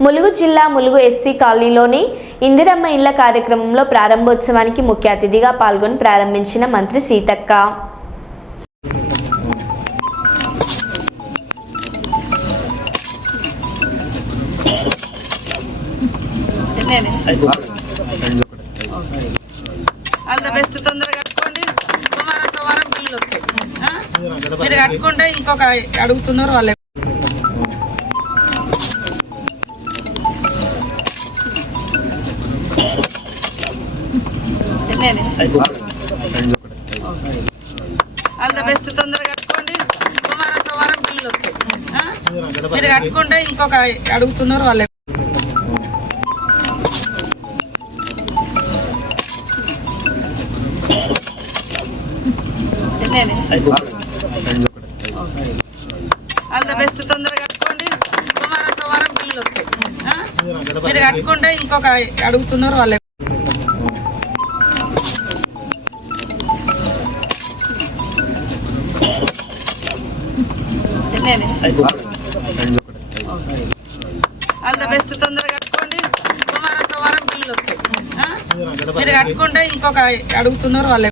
ములుగు జిల్లా ములుగు ఎస్సీ కాలనీలోని ఇందిరమ్మ ఇళ్ల కార్యక్రమంలో ప్రారంభోత్సవానికి ముఖ్య అతిథిగా పాల్గొని ప్రారంభించిన మంత్రి సీతక్క. All the best. తొందరగా కట్టుకోండి. సోమవారం బిల్లులు వస్తాయి. మీరు కట్టుకుంటే ఇంకొక అడుగుతున్నారు వాళ్ళే. All the best. తొందరగా కట్టుకోండి. సోమవారం బిల్లులు వస్తాయి. మీరు కట్టుకుంటే ఇంకొక అడుగుతున్నారు వాళ్ళే. All the best. తొందరగా కట్టుకోండి. సోమవారం బిల్లులు వస్తాయి. మీరు కట్టుకుంటే ఇంకొక అడుగుతున్నారు వాళ్ళే. All the best. తొందరగా కట్టుకోండి. సోమవారం బిల్లులు వస్తాయి. మీరు కట్టుకుంటే ఇంకొక అడుగుతున్నారు వాళ్ళే.